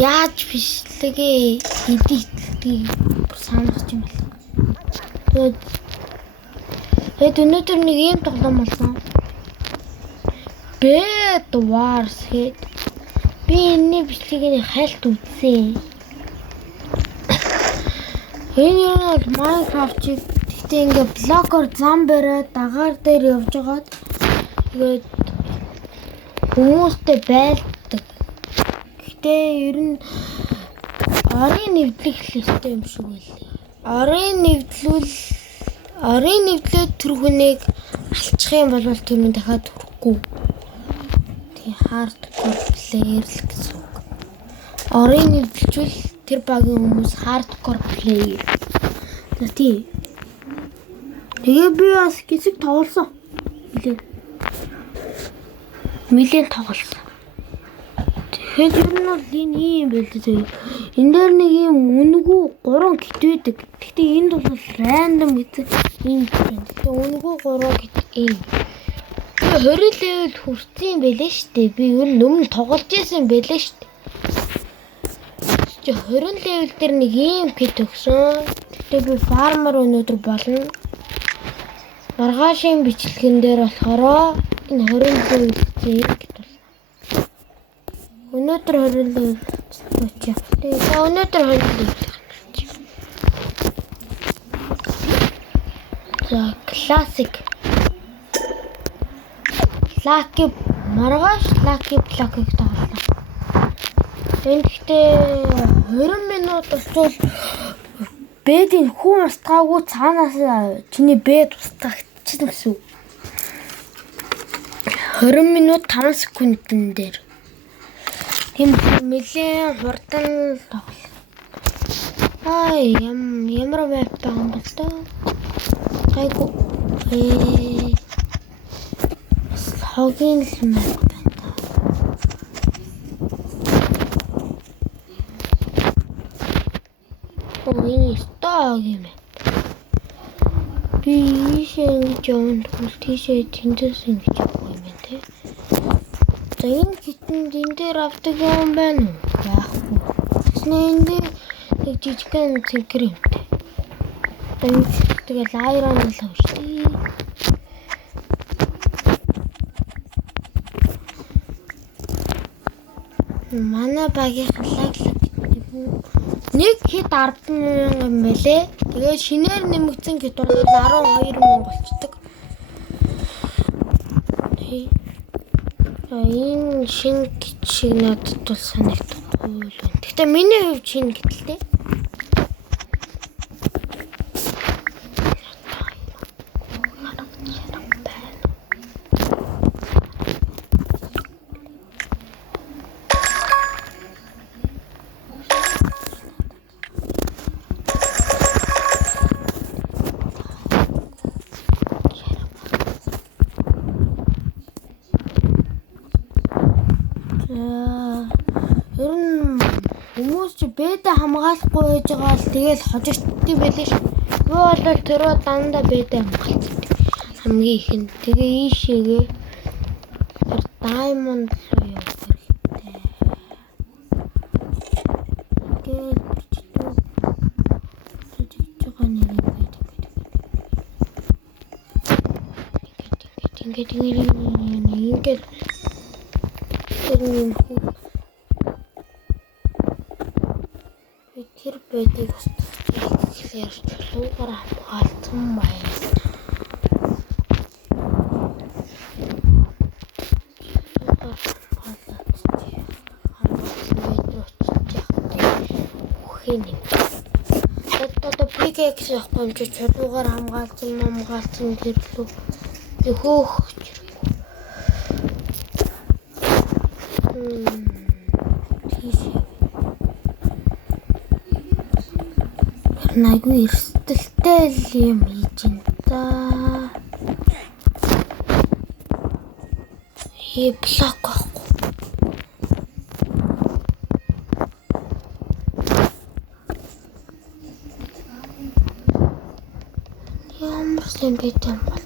Яаж бичлэгээ хийдгийг санах юм байна. Тэгээд өнөөдөр нэг юм тоглоом болсон. Bed Wars гээд би энэ бичлэгийн хайлт үзсэн. Энэ юу бол Minecraft-ийг гэхдээ ингээ блокоор зам бариад дагаар дээр явж байгаад тэгээд хүмүүстэй байлддаг. Гэхдээ ер нь орын нэвдлэх хэрэгтэй юм шиг байлээ. Орын нэвдлээд тэр хүнийг алчих юм бол тэр нь дахиад хүрэхгүй. Тэгээ hardcore player л гэсэн үг. Орын нэвдлжүүл тэр багийн хүмүүс hardcore player. Тэгээ би бас хэсэг тоглосон. Нилээн тоглосон. Тэгэхээр ер нь бол энэ юм байлээ. Энэ дээр нэг юм үнэгүй 3 гит байдаг. Гэхдээ энд бол random гэдэг юм байна. Тэгээ үнэгүй 3 гит юм. Би 20 level хүрсэн байлээ шүү дээ. Би ер нь өмнө тоглож байсан байлээ шүү дээ. 20 level дээр нэг юм гит өгсөн. Тэгээ би farmer өнөөдөр болно. Маргаашийн бичлэгэн дээр болохоор энэ 20 level зэрэг гит болно. Өнөөдөр 20 level болчих. Тэгээ өнөөдөр 20 level. За classic. Lucky маргааш Lucky Block-ыг тоглоно. Энд гэхдээ 20 минут болчихвол бэдийн хүн устгаагүй цаанаас чиний бэд устгагдчихна гэсэн. 20 минут 5 секундын дээр. Тийм нэлээд хурдан тоглоно. Ямар мap байгаа юм бол тоо. Гайгүй. Хогийн л мap байна. Энэ стагийн мap. Би ийшээ жон тийшээ тэндээс ингэж явах юм байна те. За энэ хитэн энэ дээр авдаг юм байна уу? Яахгүй. Тэснэ энэ нэг жижигхэн цэнхэр юмтай. Тэгэл iron л авчий. Манай багийн лаглаг нэг хит 10,000 юм байлээ. Тэгээ шинээр нэмэгдсэн хит бол 12,000 болчдөг. Энэ шинэ гит шиг надад бол санагдахгүй л байна. Гэхдээ миний хувьд шинэ гитэлтэй. Ер нь хүмүүс ч бэдэ хамгаалахгүй байж байгаа л тэгэл хожигдтыг байлээ ш. Би бол тэрөө дандаа бэдэ хамгаалцдаг. Хамгийн ихэнд тэгээ ийшээгээ тэр diamond руу явах хэрэгтэй. Тэгээд чичиж байгаа нэг юм байдаг. Ингээд тэр бэдэг ихлээр чулуугаар хамгаалсан байна. Одоо pickaxe явахгүй юм чи чулуугаар хамгаалсан гэрлүү. Хөөх. Найгүй эрсдэлтэй л юм хийж байна да. Блок авахгүй. Ямар юм бэ юм бол.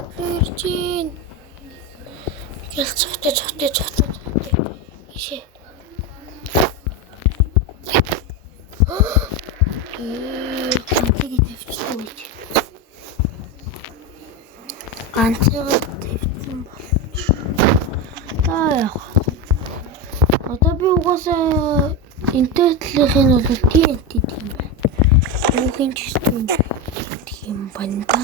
Апэрчин. Ялцахтай. Ишээ. Ганцыг тавьчихсан байж. Ганцыг тавьсан бол. Яг. Одоо би угаасаа интернетлийнх нь бол TNT гэх юм байна. Түүхийн ч гэсэн гэх юм байна да.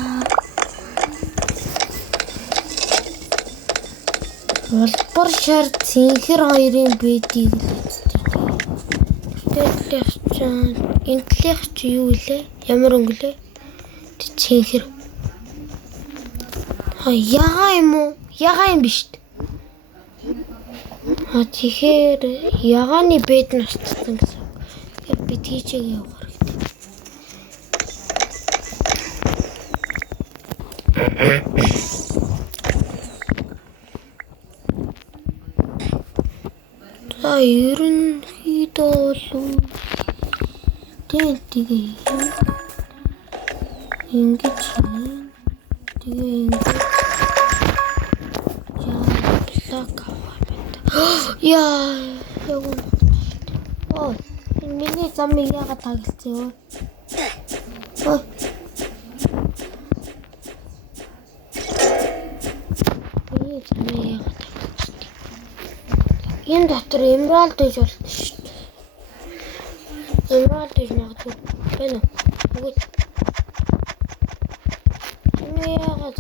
Улбар шар цэнхэр хоёрын бэдийг л энтлийнх чи юу вэ? Ямар өнгөлөө? Цэнхэр. Ягаа юм уу? Ягаа юм биш. Тэгэхээр ягааны бэд нь очсон гэсэн. Тэгэхээр би тийчээ явах хэрэгтэй. За ерөнхийдөө бол тэнтэйгээ ингэж тэгээ ингэж блок яа энэ миний замыг яагаад тагалцсан ёо миний замыг яагаад тагалцсан энэ дотор эмералд гэж болдог шүү дээ эмералд гэж магадгүй байна уу энэ яагаад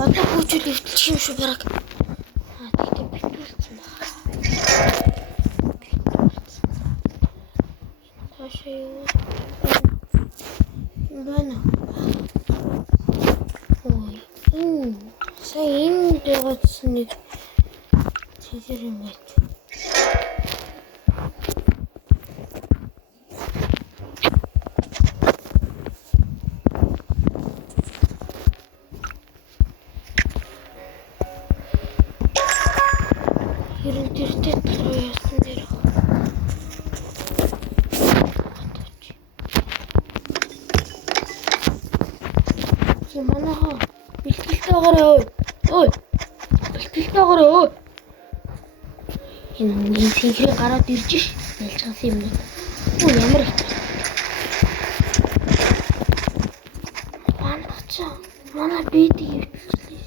одоо хүүчүүд өвдөлчих юм шүү бараг. Тэгтээ битүүлсэн байна. Хашаа юу? Бана. Ой. Сая энэ дээгээс нэг цэцэр юм байна. Манайхаа бэлтгэлтэй гараа ой. Бэлтгэлтэй гараа. Энэ цэнхрээ гараад ирж ш. Ялж гасан юм. Ямар Манайчаа манай бэдийг өвчлээ.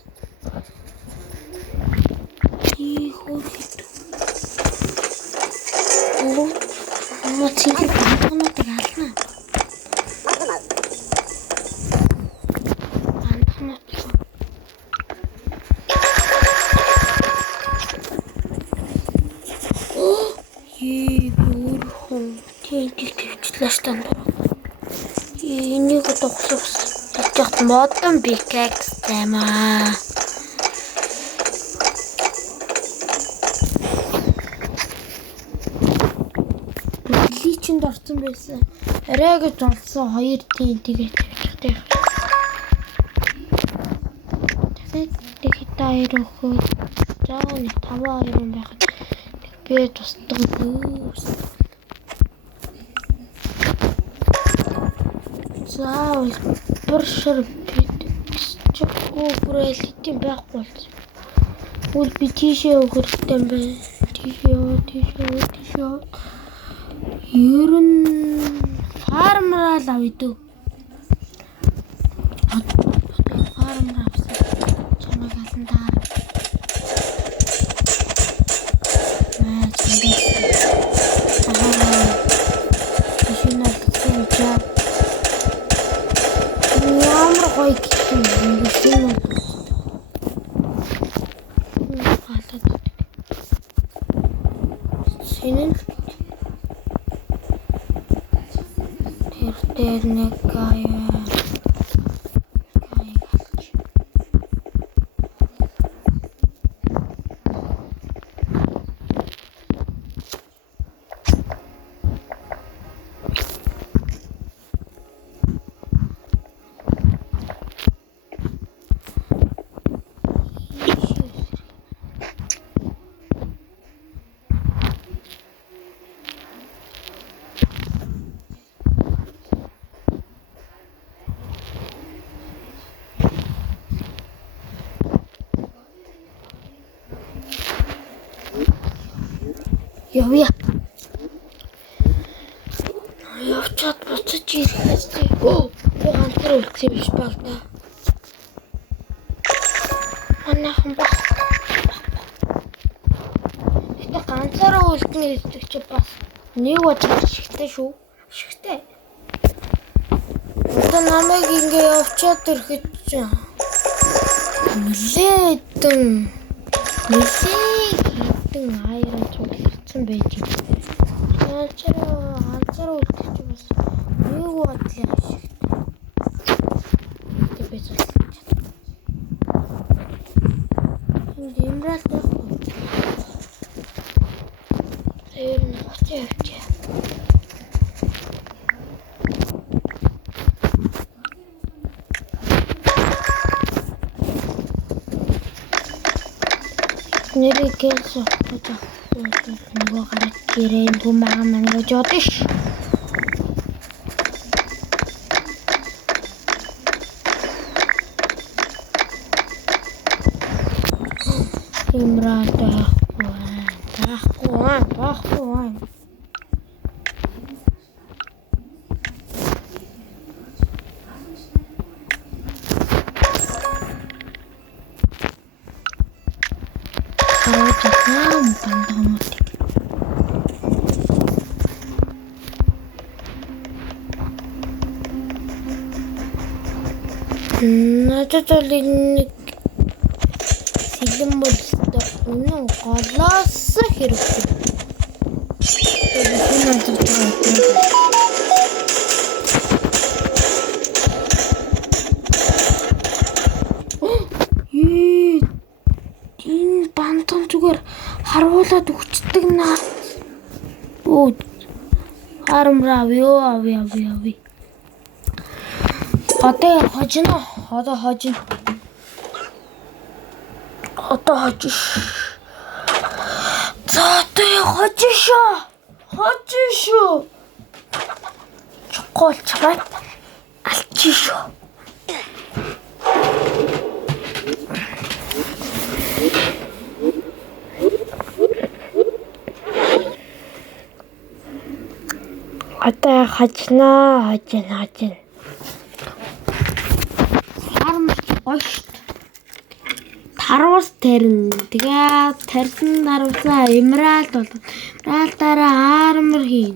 Хөөд. Маа цэнхэр бандануудыг ална. Төвчлээстэн. Энийг тогсоос тэгж модон пикакс таймаа. Личинд орсон байсан. Арай гэж болсон 2 тийм тэгээд тавьчихтай. Тэгээд таяр өгөхөд жаа нэг 5 2 байхад би тусдаг дөө. Заавал буршир бит чөкөө бүрэл хитэн байхгүй бол. Үл би тийшээ өгөртэй юм байна. Тийшээ. Ер нь фармраа л авъя дөө. Фармраа авсан. Чамайг алан даа. Ой гэх юм ингээд юм. Явъя. Явчаад буцаж ирэхээс өө ганцаар үлдсэн биш бол та. Манайхан баг. Гэтэ ганцаараа үлдэнэ гэдэг чи бас нэг удаа шигтэй шүү. Шигтэй. Одоо намайг ингээ явчаад ирэхэд нэлээдэн айран цугларсан байж байна. Ганцаараа үлдэх чи бас нэг удаа шигтэй. Тэг байж байна. Имралт байхгүй. Тэр нь хоцоо явчих. Нэрийг хэлж байгаа. Нөгөө гараад гэрэн түмага маань гэж бодож. Имралт байхгүй. Надад л нэг сэлэн болтой үнэн голоос хэрэгтэй. Энэ бантан зүгээр харуулад өгчдөг наа. Оо харамрав ёо. Одоо хожино. За одоо хожишоо. Чоколч бай. Алчишоо. Одоо хожно. Гош тарвас тарин тэгээ тарсан нарвсаа эмралт бол эмралтаараа армор хийн.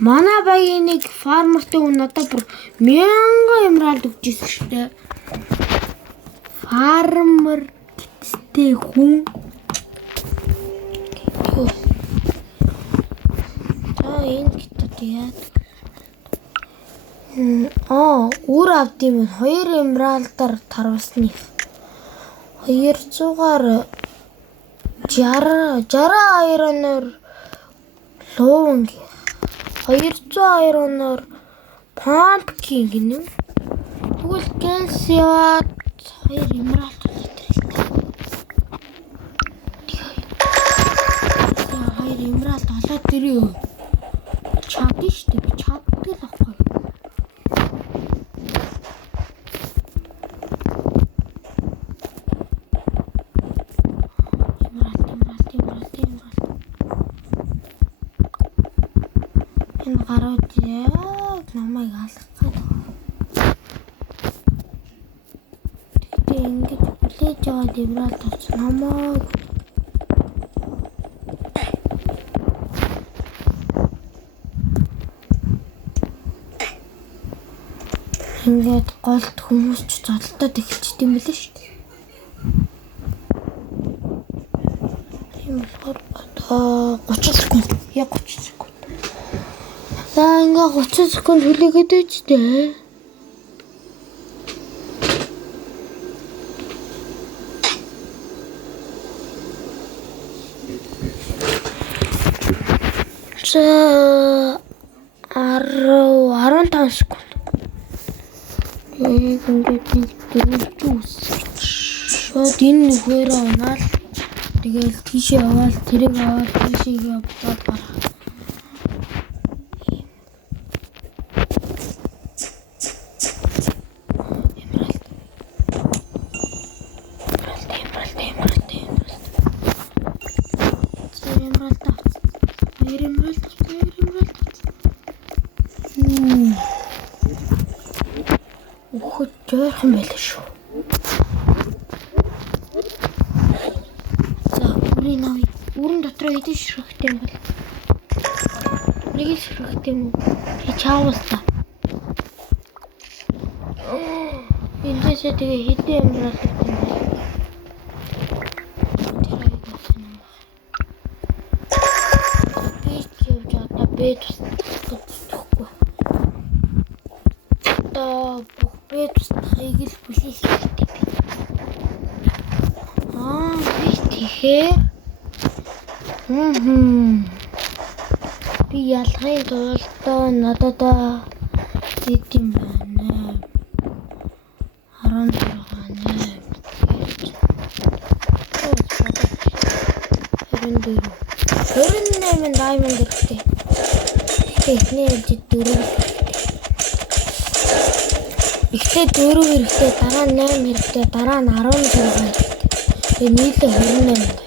Манай багийн нэг фармертэй хүн одоо бүр 1000 эмралт өгчээсэн шүү дээ. Фармер гэттэй хүн. Энэ гэдэг яа. Үр авдим 2 эмралтаар тарвасны 200-аар 60 айроноор луун 200 айроноор pumpkin гинэ. Тэгвэл гэнс яваад 2 эмралт олоод ирээ. Чадна штэ би чаддаг л ахгүй. Энэ гарууд яг намайг алах гэдэг. Тэгтээ ингэж хүлээж байгаа дэмрал тавч намайг ингээд голд хүмүүс ч зодтолтой эхэлчихсэн юм билээ шүү дээ. Тийм болохоор одоо 30 секунд. Яг 30 секунд. За ингээ 30 секунд хүлээгээд байж дээ. За 15 секунд. Ингээд нэг дөрөвчүүс. Шууд энэ нүхээрээ унаал. Тэгэл тийшээ яваал, тэрэг аваад тийшээ яваад гарах. Эмралт. Өхөд жойрхон байлаа шүү. За, бүрийн авъя. Бүрэн дотроо хэдэн ширхэгтэй юм бол? Нэг л ширхэгтэй юм уу? Би чаавста. Эндээсээ тэгээ хэдэн амрал гэдэг юм бэ? Би явж одоо бэ тусахгүй. Одоо бүх бэ тусахыг л бүлээх хэрэгтэй. Би тэгэхээр би ялахын тулд надад хэд юм байна? 16 28 diamond хэрэгтэй. Эхний хэлж 4. Эхлээд 4 хэрэгтэй, дараа нь 8 хэрэгтэй, дараа нь 16 хэрэгтэй. Тэгээ нийлээ 28.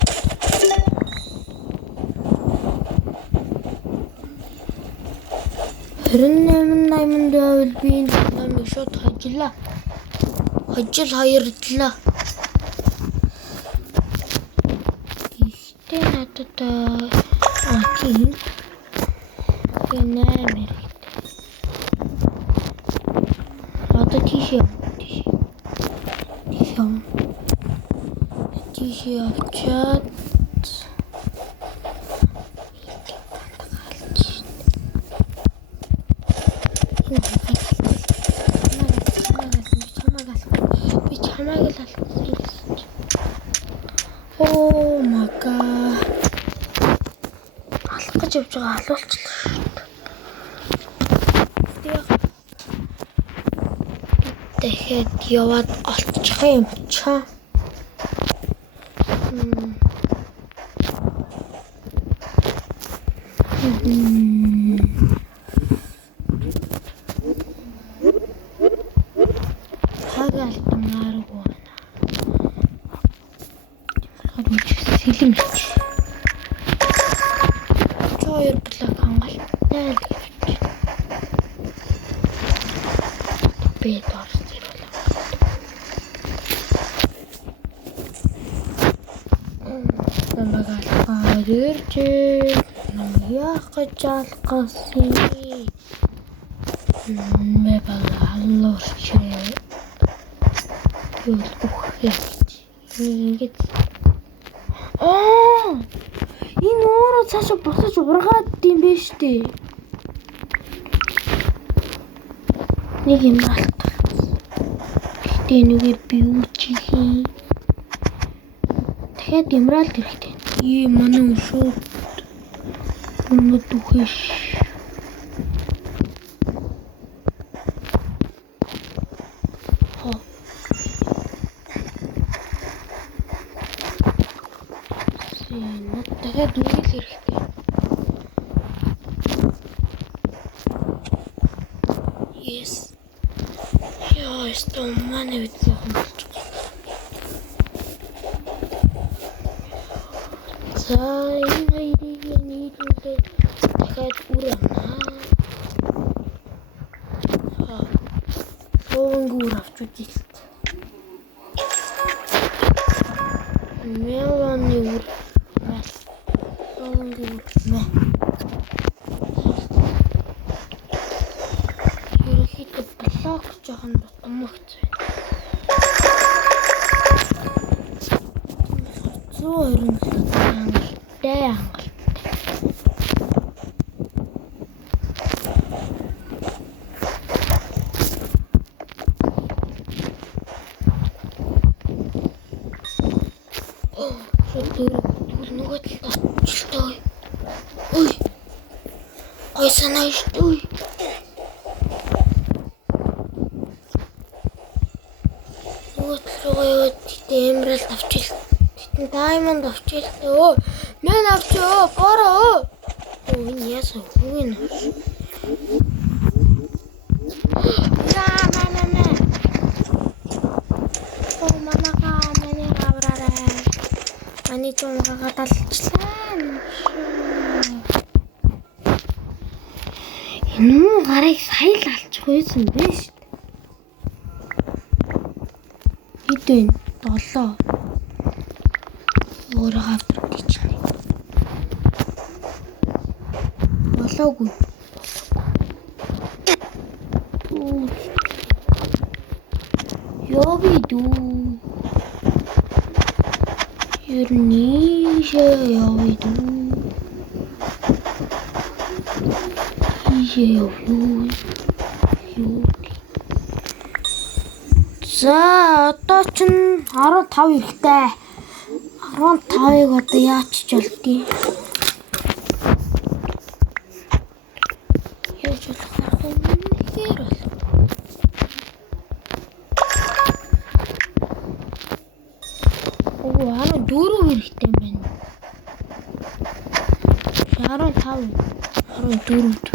28 diamond байвал би энэ номыг шууд хожлоо. Хожил хоёрлоо. Ихтэй надад тийм. Гэнэ мэр. Одоо тийш авчаад Oh my god. Алах гэж явж байгаа алуулчлаа шүү дээ. Тэгэхэд яваад олчих юм чаа. Хагаалтмааргүй байна. Сэлэмч. Хоёр блок хангалттай л гэж. Бэд орсон юм. Намайг ирж яах гэж алгасан юм. Мэбалалуурч. Юу үхэх. Ингээд энэ өөрөө цаашаа босож ургаад юм бэ штэ. Нэг юм алдсан. Гэтэ нүгэ би үчих юм. Тэгэхэд эмралд хэрэгтэй. Манай өшөөд өмнөд үхэш. Тэгээд нэг л хэрэгтэй. Yes. Яа, сто манай видео болж байгаа. За, энэ хоёрыг нийлүүлээ. Дахиад урана. Өнгөр авч үзээ. Мелоны ур. Ерөнхийдөө блок жоохон томогц байна. 127 хангалттай. Нөгөө талаа. Ой. Ой санаа шүү. Нөгөө талаа яваад эмралд авчил. Титэн diamond авчил. Өө, мен авчаа. Бороо. Энэ ясаа хүүгэн. Ani cuma kata celan. Энэ гарыг сая л алчих байсан бэ шүү дээ. вэ? 7. Өөрөө авдаг гэж нэ. Болоогүй. 여기도 이제 여기도 이제 여기 자 어떠ችን 15 이렇게 15에 갖다 야치 절대 дөрөв хэрэгтэй байна. 15, 14.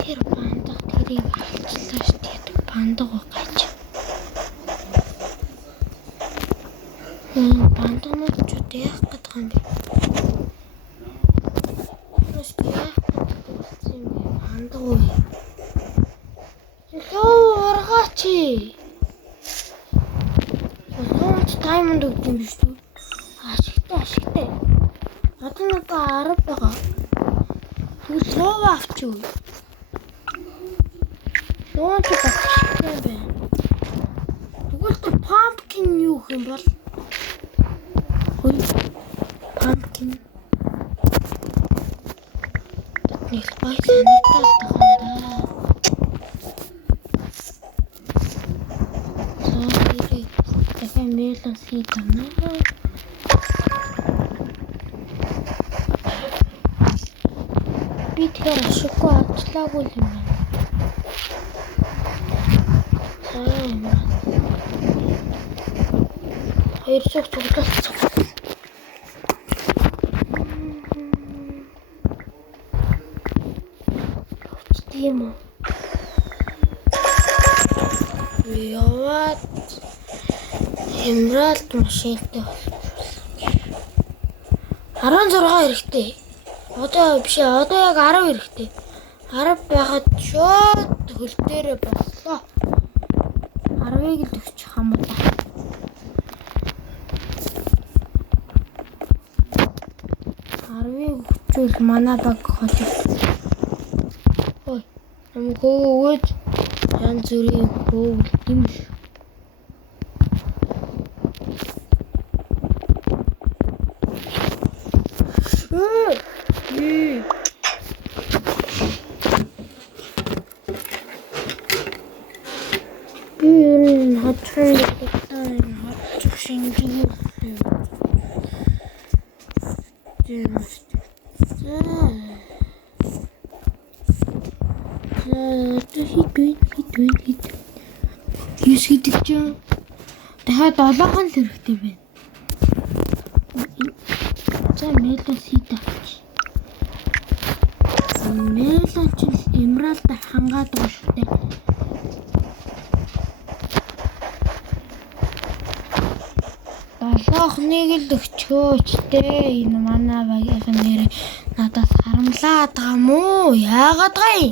Тэр бандах тэрийг хэлчихлээ шүү дээ. Бандах гооч. Бандах ч үү яах гэдэг юм бэ? Бандах уу? Ургаач. Diamond өгдөг юм шүү дээ. Ашигтай. Одоо нэг 10 байгаа. Тэгвэл лов авчив. Лов ч авчихсан байна. Тэгвэл тэр pumpkin юу юм бол? Pumpkin. Нэг баялаг таханда. Мэлэн ситана. Би тэр ашиггүй авчлаагүй юм байна. Хоёр шиг цуглуулсан. Тийм үү? Яваад Emerald машинтай болсон. 16 хэрэгтэй. Одоо биш одоо яг 10 хэрэгтэй. 10 байхад шууд хөл дээрээ боллоо. 10-ыг л өгчих юм уу? 10-ыг өгчвөл манай баг хожиг. Ой, намгүй өгөөд янз бүрийн хөөвл юм шүү. Дахиад 7хон л хэрэгтэй байна. За мэлэн сит авч. Мэлэн ч Emerald хангаад байгаа шүү дээ. Долоохныг л өгчөөч дээ. Энэ манай багийн нэр надаас харамлаад байгаа юм уу? Яагаад гай?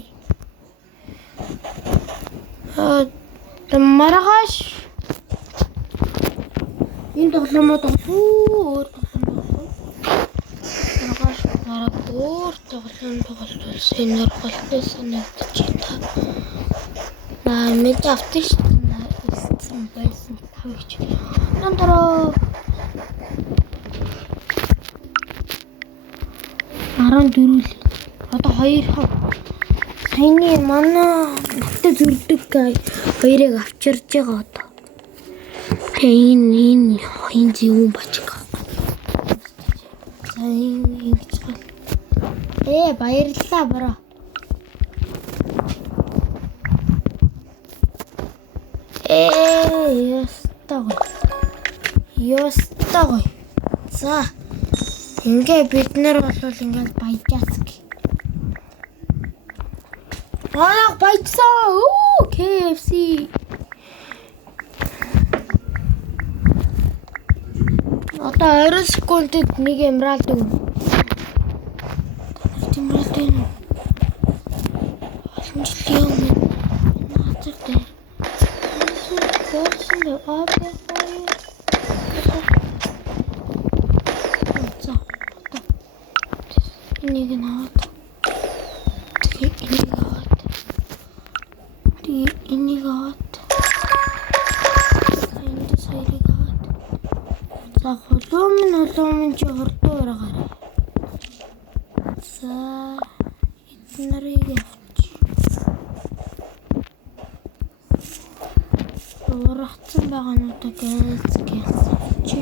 Маргааш энэ тоглоомод өөр маргааш бараг өөр тоглоом тоглуулсан энэ голтой санагдаж байна. Мэд автиш хэлсэн байсан тавьч. Нандро 14 л. Одоо 2 хав. Саяны манай наттай зүрдэг хоёрыг авчирж байгаа одоо. Энэ зөв бачиг. За ингэж бол. Баярлалаа бро. Ёстой. За. Ингээ бид нар бол ингээл баяжааск. баяжсан. KFC. Одоо 20 секундэд нэг Emerald өгнө. Emerald энэ. Олон жилийн өмнө наадтай. Görsen de abi hayır. Энийг нь аваад. Тэгээ энийг аваад. Тэгээ энийг аваад. Энд саяыг аваад. За хулуум чи хурдан ураагаар. За эднэрийг авчи. Урагцсан байгаа нуудаа гээс авчи.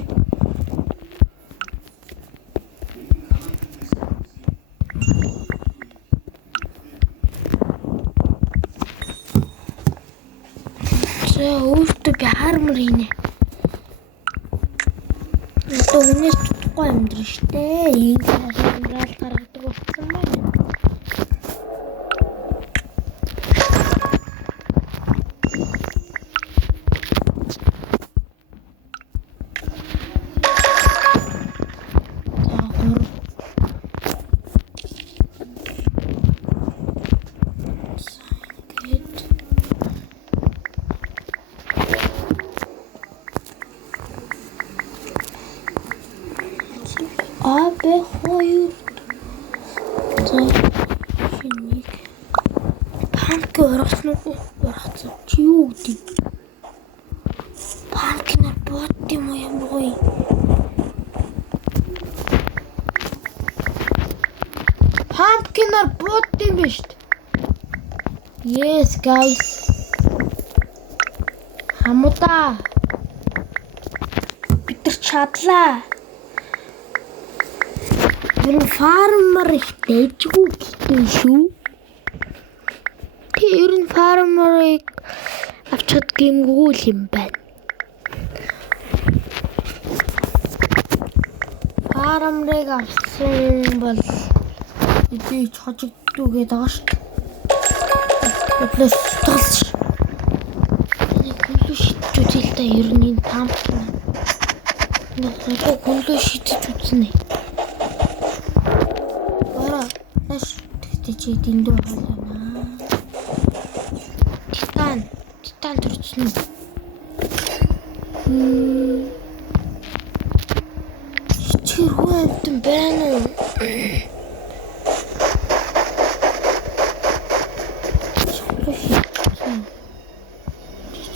Өөртөө би хармарийнэ. Одоо үнээс тутахгүй амьдрын штэ. Ийм амьдрал гаргадаг болсон байна. Abi hayır. Şimdi pank orasını orası çiğdi. Pankına botti moya boy. Pankına botti işte. Yes guys. Хамута. Бид нар чадлаа. Тэр фармер их дэжгүй гэдэг шүү. Тэр фармерыг авчад гимгүүл юм байна. Фармерыг авсан бол эдийг хожигддаг гэдэг байгаа шүү. Плюс толш. Энийг хүлээ шидэж үзэлтэй ер нь пампна. Нэг хүлээ шидэж үзнэ. Тэгтээ чи дэндүү хоолойна. Титан төрчихнө. Чи хөө амтан байна уу?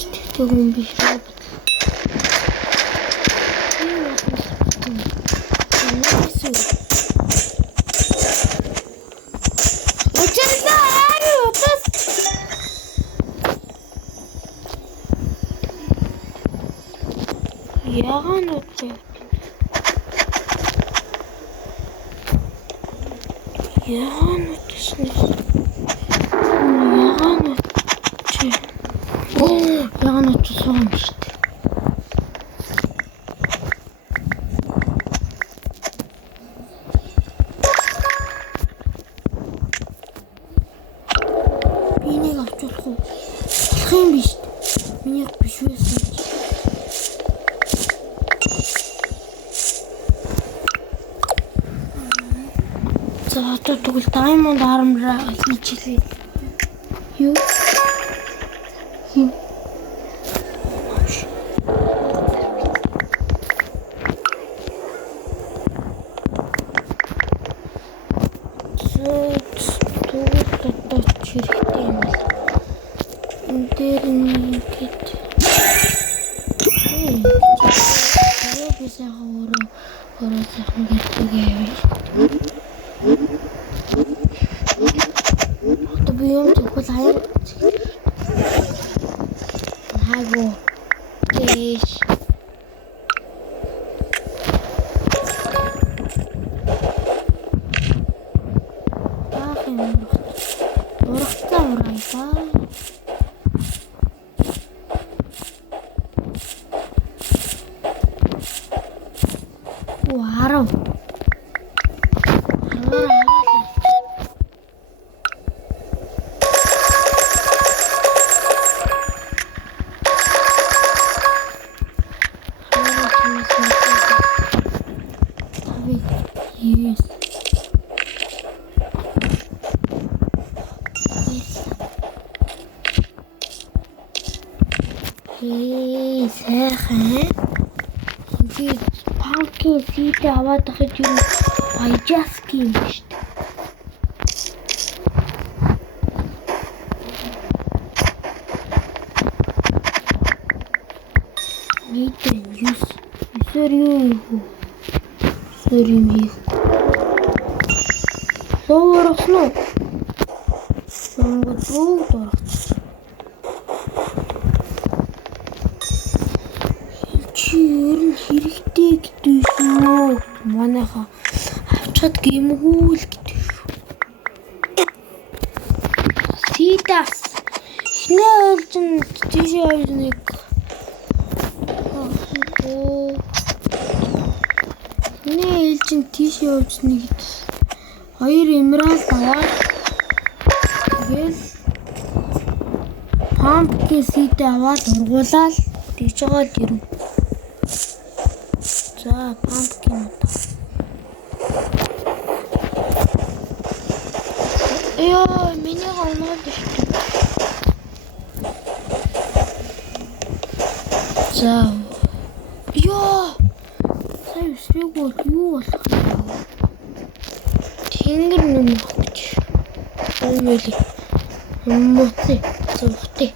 Тэгтээ хүн биш үү? Яагаад үгүй? Яагаад үгүй? Яагаад үгүй юм шүү дээ. Бинийг авчулах уу? Болох юм биш үү? Миний биш байсан. За одоо тэгвэл diamond armor хийчихлээ. Юу? Wow. Yes. Сайхан. Ингээд pumpkin seed аваад ахад юу баяжаски юм шүү дээ. Нийтэн юусээр юу юм хийх. Соорохно. Сонгод дөрөх. Хэрэгтэй гэдэг шүү. Манайха авчаад гэмгүүл гэдэг шүү. Сидас. Шинэ ойлж тийшээ ойр нэг. Шинэ ойлж тийшээ ойж нэг. Хоёр эмералд аваад тэгэл pumpkin seed аваад ургуулаад тийшээгээд ирв. За, pumpkin удаа. Яа, миний хоноод шүү. За. Яа. Сая үсрэг бол юу болох вэ? Тэнгэр нэмэх гэж. Өмөли. Өмөтэй. Зөвхтэй.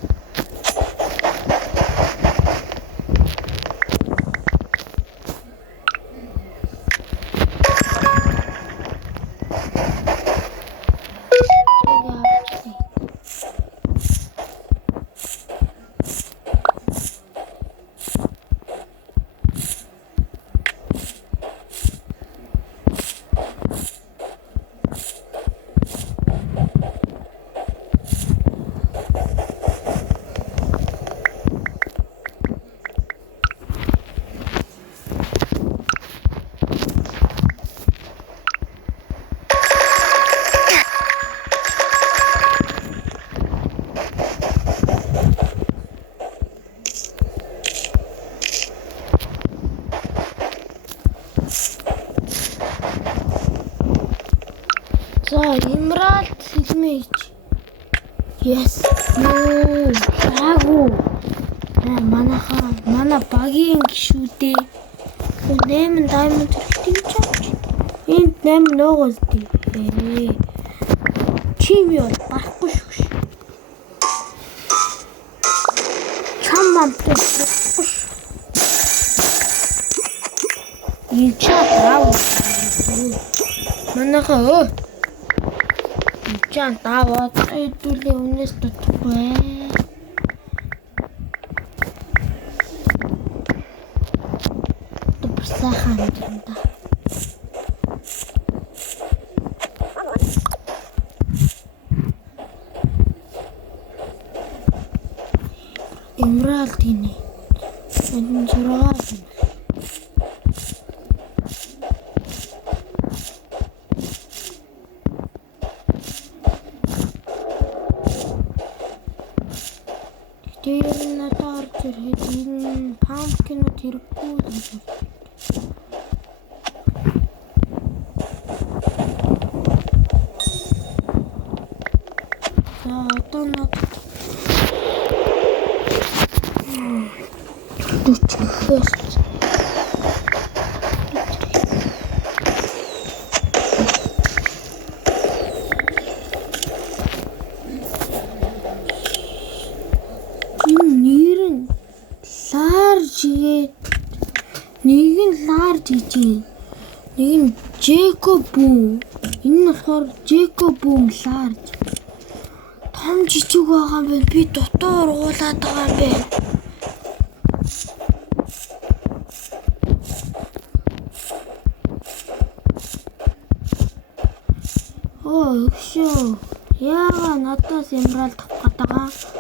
За, Emerald хэлмэж. Yes. Нөө, агуу. Манай багийн гişүүдээ 8 diamond хэрэгтэй ч авч. Энд 8 ногоос дээ. Чим юу барахгүй шүү. Чамман барахгүй. Ичаа. Манайхаа Чан таваад хэдүүлээ үнээс тутахгүй. Тупсахан дэнда. Emerald ini. Ini cerah. Тэрнэ таарчэр хэдин pumpkin тэрхгүй юм. За одоо над төчхөөс нэг нь large гэж нэг нь Jacob boom. Энэ нь болохоор Jacob boom large. Том жижиг байгаа юм байна. Би дотор уулаад байгаа юм байна. Өшөө. Яага надаас Emerald авах гэдэг.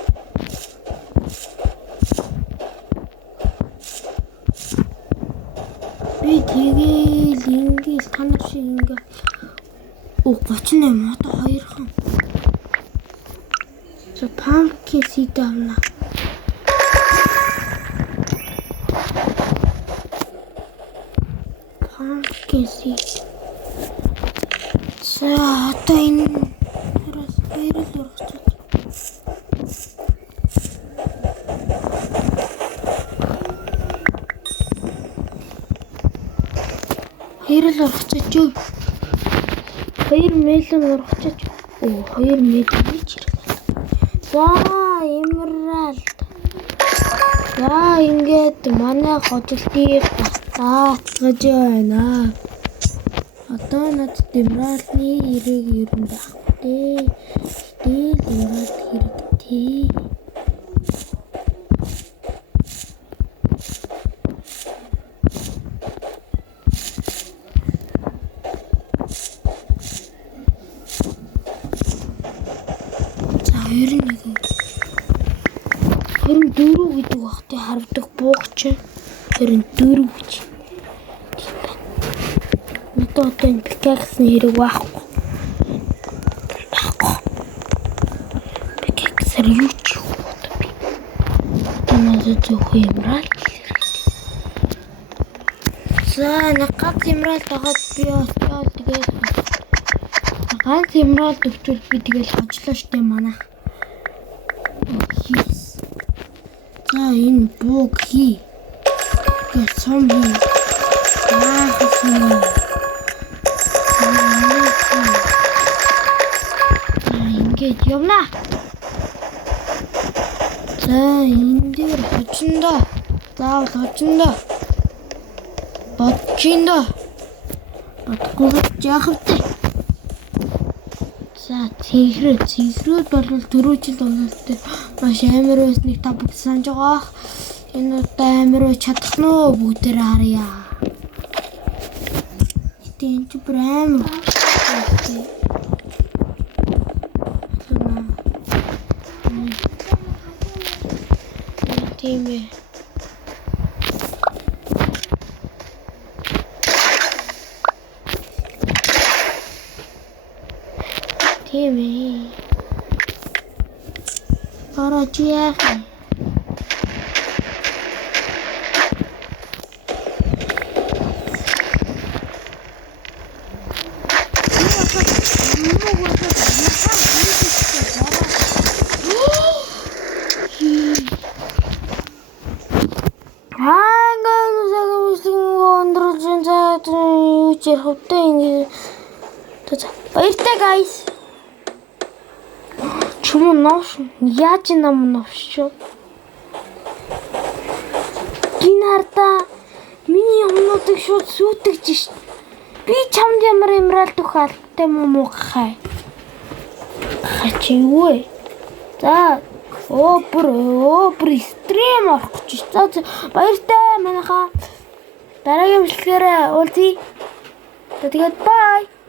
Би тэгээл ингээл та нар шиг ингээл 38 одоо 2 хан. За pumpkin seed авна. Pumpkin seed. За одоо энэ хараас бэрэл урагч. Ирэл орохчаач юу? 2 мэлэн орохчаач. Оо 2 мэлэн ч ирэх. За Emerald. За ингээд манай гожилтыг татгаж байна. Одоо надад Emerald-ны хэрэг ер нь багтээ. Тэгэл Emerald хэрэгтэй. За 24 гэдэг багтээ харагдах буугч 24 гэж. Одоо энэ пикаксны хэрэг байхгүй. Пикаксэр юу ч юу би. Одоо надад зөвхөн Emerald хэрэгтэй. За нэг ганц Emerald тагаад би очоод тэгээд ганц Emerald өгчүүл би тэгэл хожлоо штэ манай. За энэ бууг хий. Гэж сум хий. Ингээд явна. За энэ дээр хожиндоо. Заавал хожиндоо. Бодчихиндоо. Бодохгүй яах вэ? За цэнхрүүд бол төрөөжил бололтой маш амар байсныг та бүгд санаж байгаа. Энэ удаа амар байж чадах нь уу бүгдээрээ харъя. Тэн чи брэм. Тийм ээ. Тийм ээ. Орочиа. Баяртай guys. Чому новш? Яаж нам новш? Гинарта миний өмнөдөө шууд сүйтгэж шít. Би чамд ямар Emerald өгөх албатай муу хай. Хачи юу вэ? За бүр стрим орох гэж. За баяртай манайхаа дараагийн бичлэгээр уулзъя. Тэгээд bye.